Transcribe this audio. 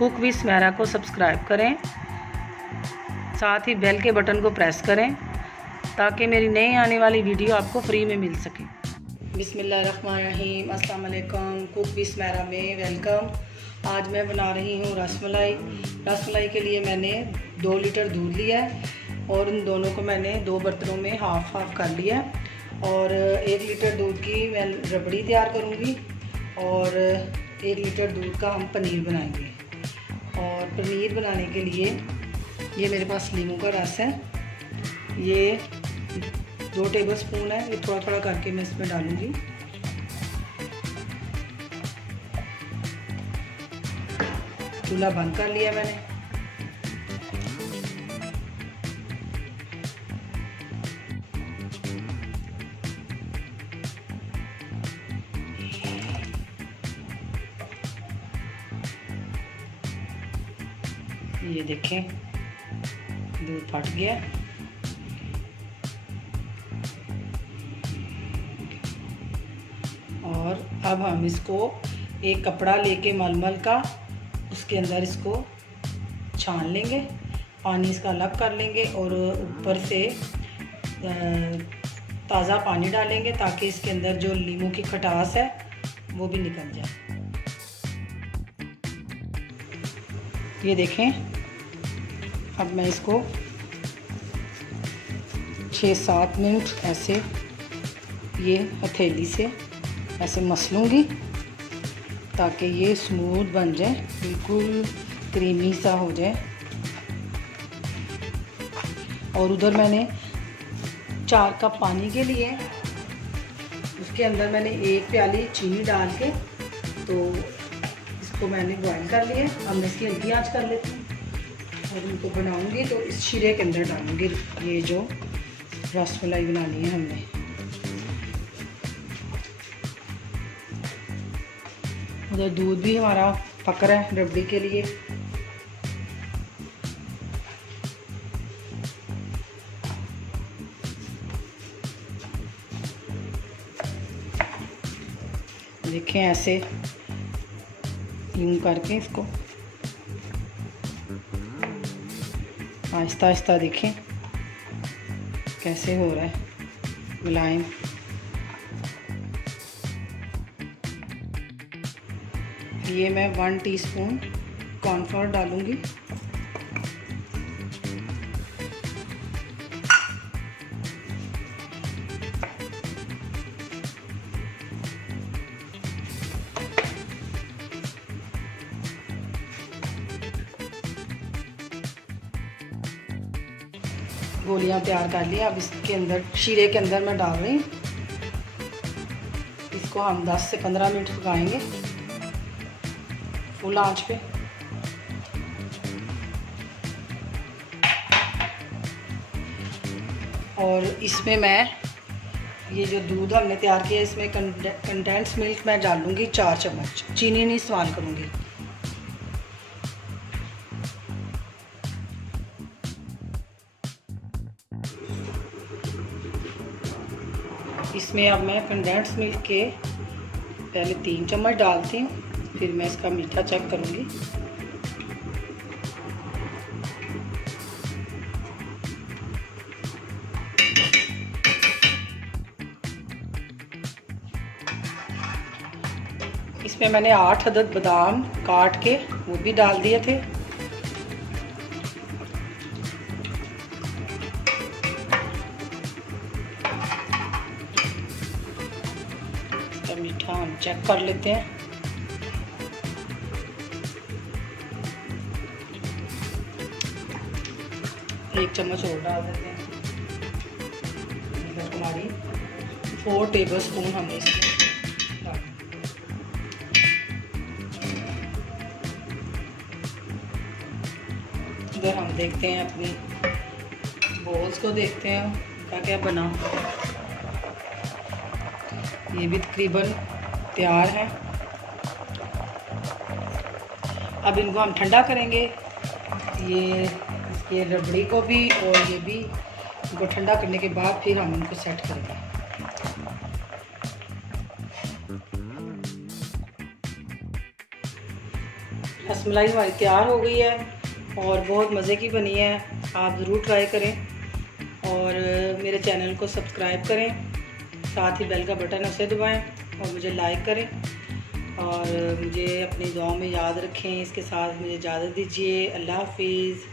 Cook with स्मैरा को subscribe करें, साथ ही बेल के बटन को प्रेस करें ताकि मेरी नई आने वाली वीडियो आपको फ्री में मिल सके। बिस्मिल्लाहिर्रहमानिर्रहीम, अस्सलाम वालेकुम। कुक विद स्मैरा में वेलकम। आज मैं बना रही हूँ रसमलाई। रसमलाई के लिए मैंने 2 लीटर दूध लिया है और उन दोनों को मैंने 2 बर्तनों में हाफ़ कर लिया है। और 1 लीटर दूध की मैं रबड़ी तैयार करूँगी और 1 लीटर दूध का हम पनीर बनाएंगे। और पनीर बनाने के लिए ये मेरे पास नींबू का रस है, ये 2 टेबलस्पून है। ये थोड़ा थोड़ा करके मैं इसमें डालूँगी। चूल्हा बंद कर लिया मैंने। ये देखें दूध फट गया। और अब हम इसको एक कपड़ा लेके मलमल का उसके अंदर इसको छान लेंगे, पानी इसका अलग कर लेंगे और ऊपर से ताज़ा पानी डालेंगे ताकि इसके अंदर जो नींबू की खटास है वो भी निकल जाए। ये देखें, अब मैं इसको 6-7 मिनट ऐसे ये हथेली से ऐसे मसलूँगी ताकि ये स्मूथ बन जाए, बिल्कुल क्रीमी सा हो जाए। और उधर मैंने 4 कप पानी के लिए उसके अंदर मैंने 1 प्याली चीनी डाल के तो इसको मैंने बॉईल कर लिया। अब मैं इसकी हल्की आंच कर लेती हूँ और इनको बनाऊंगी तो इस शीरे के अंदर डालूंगी ये जो रसमलाई बनानी है हमने। उधर दूध भी हमारा पक रहा है रबड़ी के लिए। देखें ऐसे यूं करके इसको आहिस्ता आहिस्ता देखें कैसे हो रहा है मुलायम। ये मैं 1 टीस्पून कॉर्नफ्लोर डालूंगी। गोलियां तैयार कर लिया। अब इसके अंदर शीरे के अंदर मैं डाल रही हूँ। इसको हम 10 से 15 मिनट पकाएंगे फुल आंच पे। और इसमें मैं ये जो दूध हमने तैयार किया इसमें कंडेंस मिल्क मैं डालूंगी 4 चम्मच। चीनी नहीं इस्तेमाल करूँगी। इसमें अब मैं कंडेंस मिल्क के पहले 3 चम्मच डालती हूँ, फिर मैं इसका मीठा चेक करूँगी। इसमें मैंने 8 अदद बादाम काट के वो भी डाल दिए थे। मीठा हम चेक कर लेते हैं। एक चम्मच और डाल देते हैं। हमारी 4 टेबलस्पून हमने इसमें डाल। इधर हम देखते हैं अपनी बॉल्स को, देखते हैं क्या क्या बना। ये भी तकरीबन तैयार है। अब इनको हम ठंडा करेंगे, ये रबड़ी को भी और ये भी। इनको ठंडा करने के बाद फिर हम इनको सेट करेंगे। रसमलाई हमारी तैयार हो गई है और बहुत मज़े की बनी है। आप ज़रूर ट्राई करें और मेरे चैनल को सब्सक्राइब करें, साथ ही बेल का बटन उसे दबाएं और मुझे लाइक करें और मुझे अपनी दुआओं में याद रखें। इसके साथ मुझे इजाज़त दीजिए। अल्लाह हाफिज़।